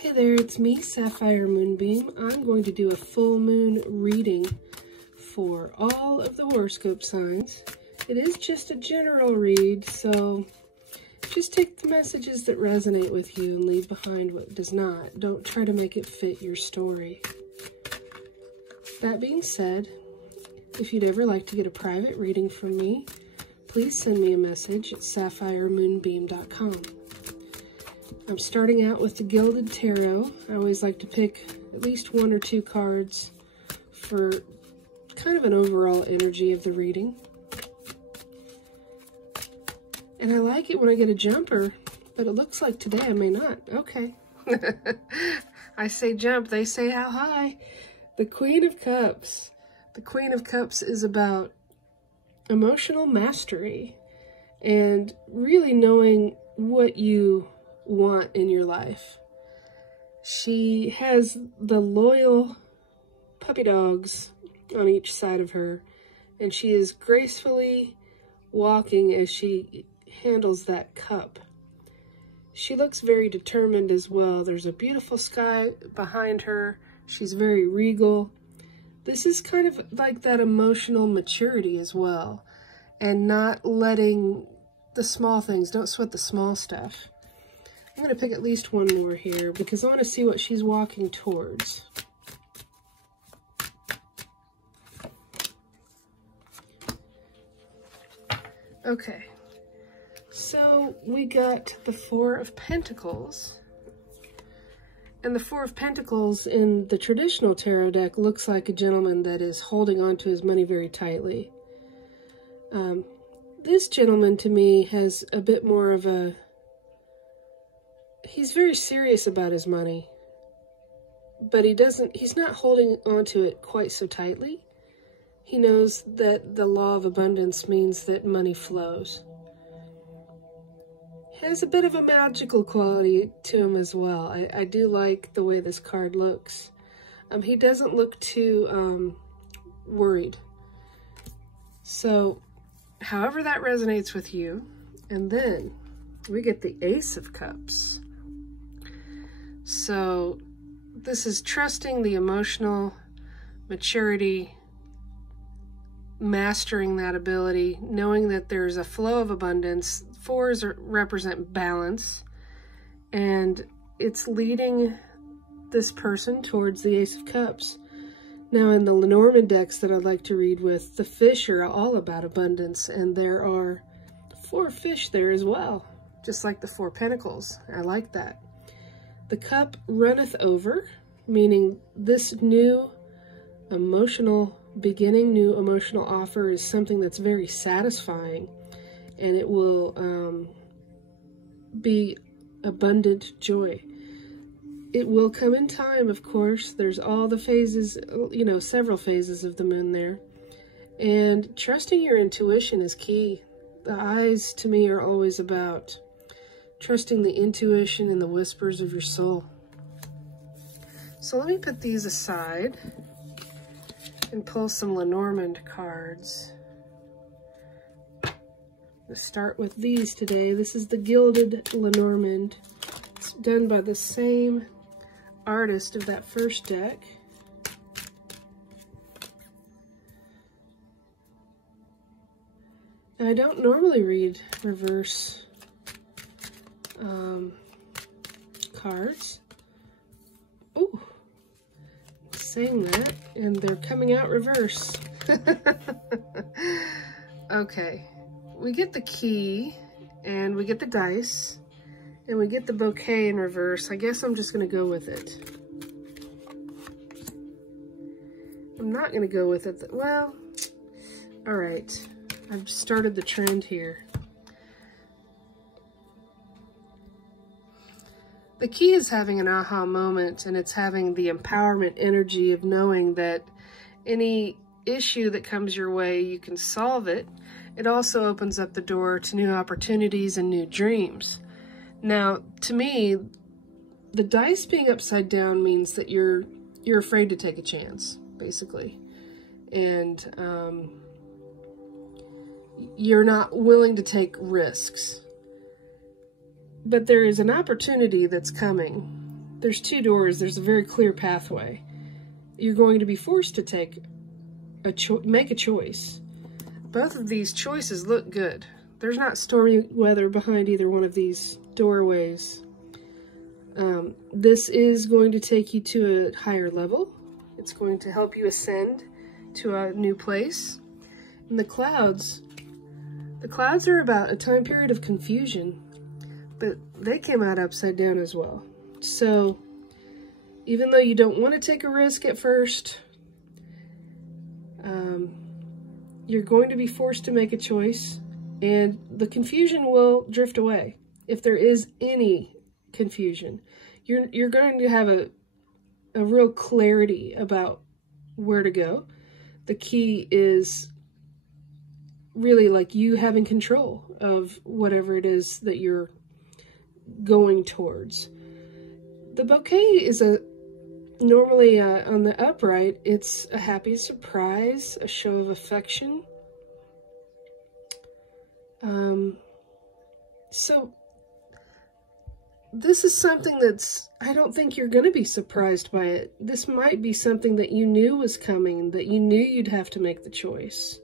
Hey there, it's me, Sapphire Moonbeam. I'm going to do a full moon reading for all of the horoscope signs. It is just a general read, so just take the messages that resonate with you and leave behind what does not. Don't try to make it fit your story. That being said, if you'd ever like to get a private reading from me, please send me a message at sapphiremoonbeam.com. I'm starting out with the Gilded Tarot. I always like to pick at least one or two cards for kind of an overall energy of the reading. And I like it when I get a jumper, but it looks like today I may not. Okay. I say jump, they say how high. The Queen of Cups. The Queen of Cups is about emotional mastery and really knowing what you want in your life. She has the loyal puppy dogs on each side of her, and she is gracefully walking as she handles that cup. She looks very determined as well. There's a beautiful sky behind her. She's very regal. This is kind of like that emotional maturity as well, and not letting the small things, don't sweat the small stuff. I'm going to pick at least one more here because I want to see what she's walking towards. Okay, so we got the Four of Pentacles. And the Four of Pentacles in the traditional tarot deck looks like a gentleman that is holding on to his money very tightly. This gentleman to me has a bit more of a... He's very serious about his money, but he's not holding on to it quite so tightly. He knows that the law of abundance means that money flows. He has a bit of a magical quality to him as well. I do like the way this card looks. He doesn't look too worried. So, however that resonates with you. And then we get the Ace of Cups. So this is trusting the emotional maturity, mastering that ability, knowing that there's a flow of abundance. Fours represent balance, and it's leading this person towards the Ace of Cups. Now in the Lenormand decks that I'd like to read with, the fish are all about abundance, and there are 4 fish there as well, just like the 4 Pentacles. I like that. The cup runneth over, meaning this new emotional beginning, new emotional offer is something that's very satisfying, and it will be abundant joy. It will come in time, of course. There's all the phases, you know, several phases of the moon there. And trusting your intuition is key. The eyes, to me, are always about trusting the intuition and the whispers of your soul. So let me put these aside and pull some Lenormand cards. Let's start with these today. This is the Gilded Lenormand. It's done by the same artist of that first deck. Now, I don't normally read reverse cards. Ooh, saying that, and they're coming out reverse. Okay, we get the key, and we get the dice, and we get the bouquet in reverse. I guess I'm just going to go with it. I'm not going to go with it. Well, all right. I've started the trend here. The key is having an aha moment, and it's having the empowerment energy of knowing that any issue that comes your way, you can solve it. It also opens up the door to new opportunities and new dreams. Now, to me, the dice being upside down means that you're afraid to take a chance, basically. And you're not willing to take risks. But there is an opportunity that's coming, there's two doors, there's a very clear pathway. You're going to be forced to make a choice. Both of these choices look good. There's not stormy weather behind either one of these doorways. This is going to take you to a higher level. It's going to help you ascend to a new place. And the clouds are about a time period of confusion, but they came out upside down as well. So even though you don't want to take a risk at first, you're going to be forced to make a choice, and the confusion will drift away. If there is any confusion, you're going to have a real clarity about where to go. The key is really like you having control of whatever it is that you're going towards. The bouquet is normally on the upright, it's a happy surprise, a show of affection. So this is something I don't think you're going to be surprised by it. This might be something that you knew was coming, that you knew you'd have to make the choice.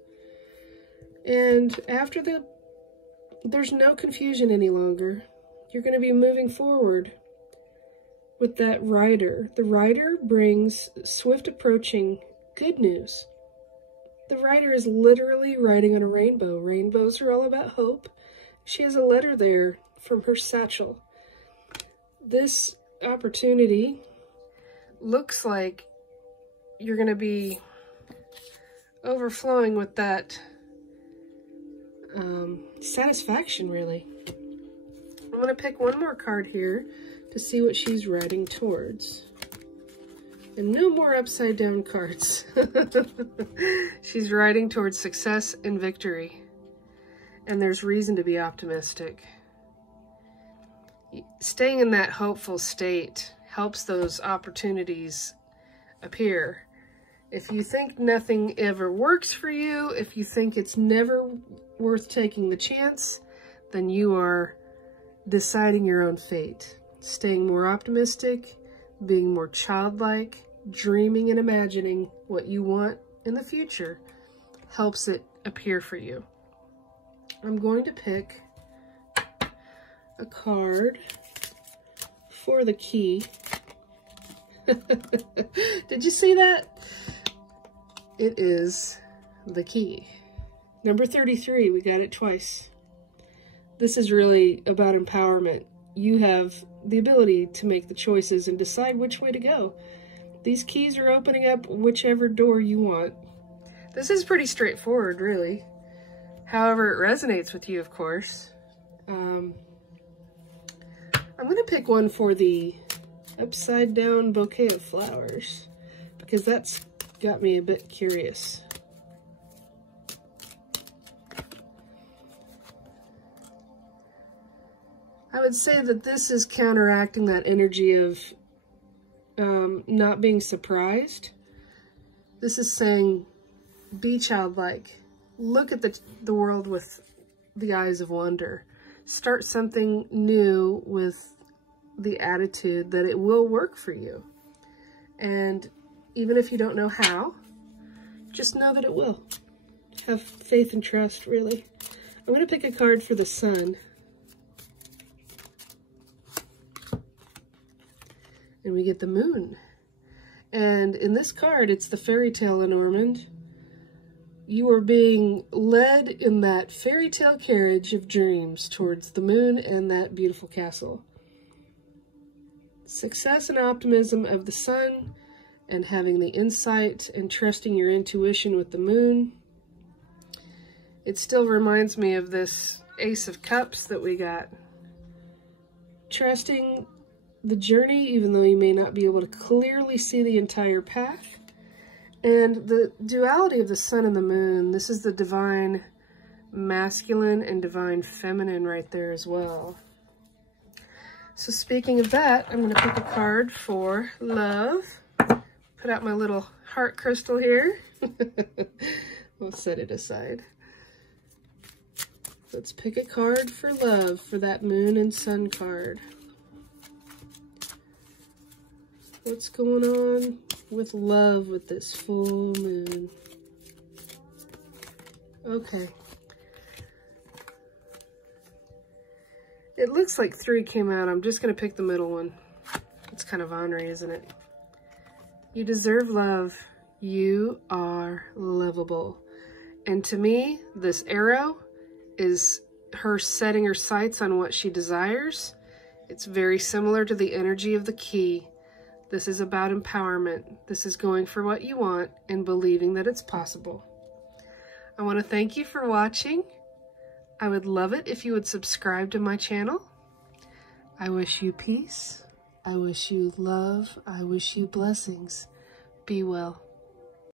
And after there's no confusion any longer. You're going to be moving forward with that rider. The rider brings swift approaching good news. The rider is literally riding on a rainbow. Rainbows are all about hope. She has a letter there from her satchel. This opportunity looks like you're going to be overflowing with that satisfaction, really. I'm going to pick one more card here to see what she's riding towards. And no more upside down cards. She's riding towards success and victory. And there's reason to be optimistic. Staying in that hopeful state helps those opportunities appear. If you think nothing ever works for you, if you think it's never worth taking the chance, then you are deciding your own fate. Staying more optimistic, being more childlike, dreaming and imagining what you want in the future helps it appear for you. I'm going to pick a card for the key. Did you see that? It is the key. Number 33, we got it twice. This is really about empowerment. You have the ability to make the choices and decide which way to go. These keys are opening up whichever door you want. This is pretty straightforward, really. However, it resonates with you, of course. I'm going to pick one for the upside down bouquet of flowers, because that's got me a bit curious. I would say that this is counteracting that energy of not being surprised. This is saying, be childlike. Look at the world with the eyes of wonder. Start something new with the attitude that it will work for you. And even if you don't know how, just know that it will. Have faith and trust, really. I'm going to pick a card for the sun. And we get the moon. And in this card, it's the fairy tale Lenormand. You are being led in that fairy tale carriage of dreams towards the moon and that beautiful castle. Success and optimism of the sun, and having the insight and trusting your intuition with the moon. It still reminds me of this Ace of Cups that we got. Trusting the journey, even though you may not be able to clearly see the entire path. And the duality of the sun and the moon, this is the divine masculine and divine feminine right there as well. So speaking of that, I'm going to pick a card for love. Put out my little heart crystal here. We'll set it aside. Let's pick a card for love for that moon and sun card. What's going on with love with this full moon? Okay. It looks like 3 came out. I'm just going to pick the middle one. It's kind of ornery, isn't it? You deserve love. You are lovable. And to me, this arrow is her setting her sights on what she desires. It's very similar to the energy of the key. This is about empowerment. This is going for what you want and believing that it's possible. I want to thank you for watching. I would love it if you would subscribe to my channel. I wish you peace. I wish you love. I wish you blessings. Be well.